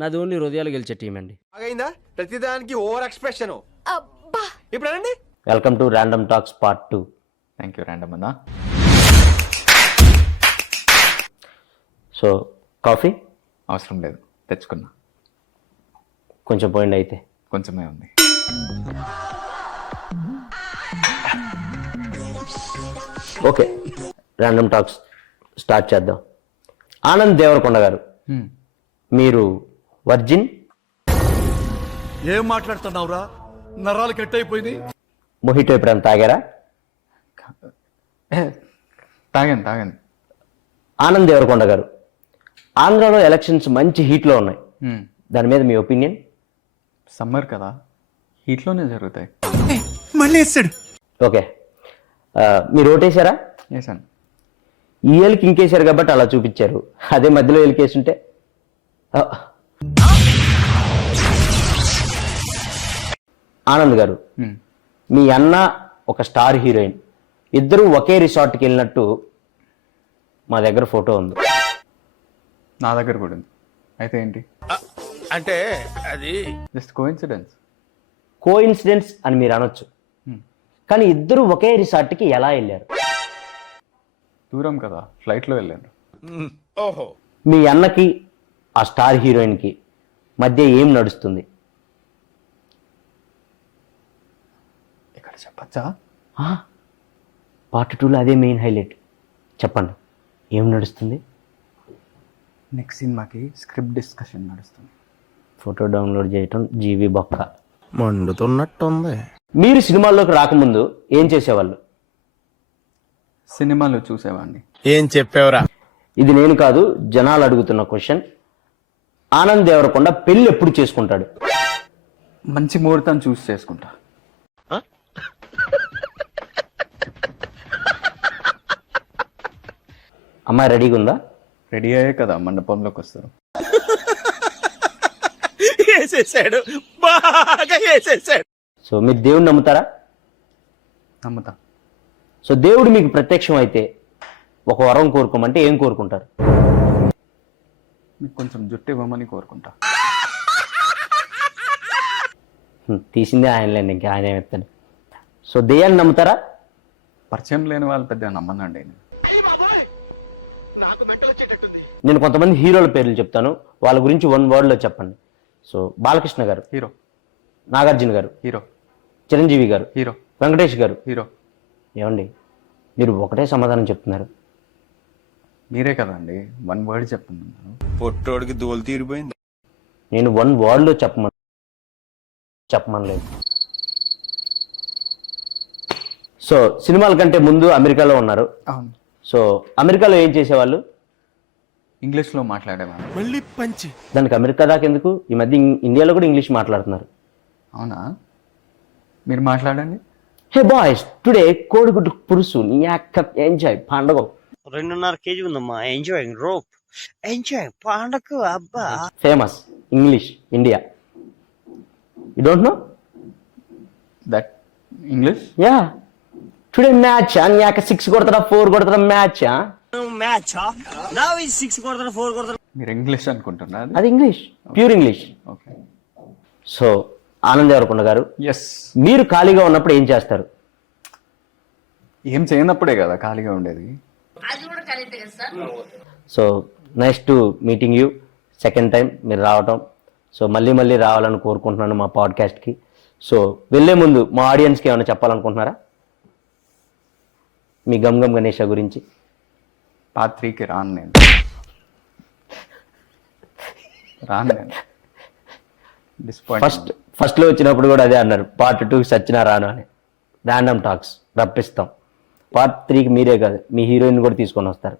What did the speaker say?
నాది ఓన్లీ హృదయాలు గెలిచే టీం అండి. అయిందా ప్రతిదానికి ఓవర్ ఎక్స్ప్రెషన్. ఇప్పుడు అనండి. Welcome to random talks part 2. Thank you random అన్నా. సో కాఫీ అవసరం లేదు, తెచ్చుకున్నా. కొంచెం పోయింది అయితే. కొంచెమే ఉంది. ఓకే, ర్యాండమ్ టాక్స్ స్టార్ట్ చేద్దాం. ఆనంద్ దేవరకొండ గారు, మీరు వర్జిన్? ఏం మాట్లాడుతున్నావురా, నరాలు కట్ అయిపోయింది. మొహిటో ఎప్పుడైనా తాగారా? తాగాను. ఆనంద్ దేవరకొండ గారు, ఆంధ్రాలో ఎలక్షన్స్ మంచి హీట్లో ఉన్నాయి, దాని మీద మీ ఒపీనియన్? సమ్మర్ కదా, హీట్లోనే జరుగుతాయి. మళ్ళీ వేస్తాడు. ఓకే, మీరు ఓటేశారా? వేసాను. ఈ ఏళ్ళకి ఇంకేశారు కాబట్టి అలా చూపించారు, అదే మధ్యలో ఏలికేసుంటే. ఆనంద్ గారు, మీ అన్న ఒక స్టార్ హీరోయిన్, ఇద్దరు ఒకే రిసార్ట్కి వెళ్ళినట్టు మా దగ్గర ఫోటో ఉంది. నా దగ్గర కూడా ఉంది. అయితే ఏంటి? అంటే అది జస్ట్ కోఇన్సిడెన్స్. కోఇన్సిడెన్స్ అని మీరు అనొచ్చు, కానీ ఇద్దరు ఒకే రిసార్ట్కి ఎలా వెళ్ళారు? దూరం కదా, ఫ్లైట్లో వెళ్ళాను. ఓహో, మీ అన్నకి ఆ స్టార్ హీరోయిన్కి మధ్య ఏం నడుస్తుంది? ఇక్కడ చెప్పచ్చా? పార్ట్ 2లో అదే మెయిన్ హైలైట్. చెప్పండి, ఏం నడుస్తుంది? నెక్స్ట్ సినిమాకి స్క్రిప్ట్ డిస్కషన్ నడుస్తుంది. ఫోటో డౌన్లోడ్ చేయటం జీవి బొక్క. మండుతున్నట్టుంది. మీరు సినిమాల్లోకి రాకముందు ఏం చేసేవాళ్ళు? సినిమాలో చూసేవాడిని. ఏం చెప్పావురా? ఇది నేను కాదు, జనాలు అడుగుతున్న క్వశ్చన్. ఆనంద్ దేవరకొండ పెళ్లి ఎప్పుడు చేసుకుంటాడు? మంచి ముహూర్తం చూసి చేసుకుంటా. అమ్మాయి రెడీగా ఉందా? రెడీ అయ్యే కదా మండపంలోకి వస్తారు. వేసేసాడు, బాగా వేసేసాడు. సో మీరు దేవుడిని నమ్ముతారా? నమ్ముతా. సో దేవుడు మీకు ప్రత్యక్షం అయితే ఒక వరం కోరుకోమంటే ఏం కోరుకుంటారు? మీకు కొంచెం జుట్టు ఇవ్వమని కోరుకుంటా. తీసిందే ఆయనలేండి, ఇంకా ఆయన ఏమెత్తాడు. సో దెయ్యాన్ని నమ్ముతారా? పరిచయం లేని వాళ్ళు పెద్దగా నమ్మనండి. నేను కొంతమంది హీరోల పేర్లు చెప్తాను, వాళ్ళ గురించి 1 wordలో చెప్పండి. సో బాలకృష్ణ గారు హీరో, నాగార్జున గారు హీరో, చిరంజీవి గారు హీరో, వెంకటేష్ గారు హీరో. ఏమండి మీరు ఒకటే సమాధానం చెప్తున్నారు? మీరే కదండి 1 word చెప్తున్నాను. పొట్టోడికి దోలు తీరిపోయింది. నేను 1 wordలో చెప్పమనలేదు. సో సినిమాల కంటే ముందు అమెరికాలో ఉన్నారు. అవును. సో అమెరికాలో ఏం చేసేవాళ్ళు? ఇంగ్లీష్లో మాట్లాడేవాడిని. మళ్ళీ పంచి. దానికి అమెరికా దాకా ఎందుకు? ఈ మధ్య ఇండియాలో కూడా ఇంగ్లీష్ మాట్లాడుతున్నారు. అవునా? మీరు మాట్లాడండి. హే బాయ్స్, టుడే కోడిగుడ్డు పురుసు నీ అక్క ఎంజాయ్ పండగ. 2.5 kg ఉందమ్మా. ఎంజాయ్ రోప్, ఎంజాయ్ పండగ. అబ్బా, famous English India. You don't know that English? Yeah, today match నీ అక్క 6 కొడతారా 4 కొడతారా మ్యాచ్? మ్యాచ్ నా 6 కొడతారు 4 కొడతారు. మీరు ఇంగ్లీష్ అనుకుంటున్నా? అది English, pure English. Okay. So Anand Devarakonda గారు, ఎస్. మీరు ఖాళీగా ఉన్నప్పుడు ఏం చేస్తారు? ఏం చేయనప్పుడే కదా ఖాళీగా ఉండేది. So nice to meeting you, second time మీరు రావటం. సో మళ్ళీ రావాలని కోరుకుంటున్నాను మా పాడ్కాస్ట్కి. సో వెళ్ళే ముందు మా ఆడియన్స్కి ఏమైనా చెప్పాలనుకుంటున్నారా మీ గమ్ గణేష గురించి? పార్ట్ 3కి రాను నేను. ఫస్ట్లో వచ్చినప్పుడు కూడా అదే అన్నారు, పార్ట్ 2కి సచ్చినా రాను అని. Random talks రప్పిస్తాం. పార్ట్ 3కి మీరే కాదు, మీ హీరోయిన్ కూడా తీసుకొని వస్తారు.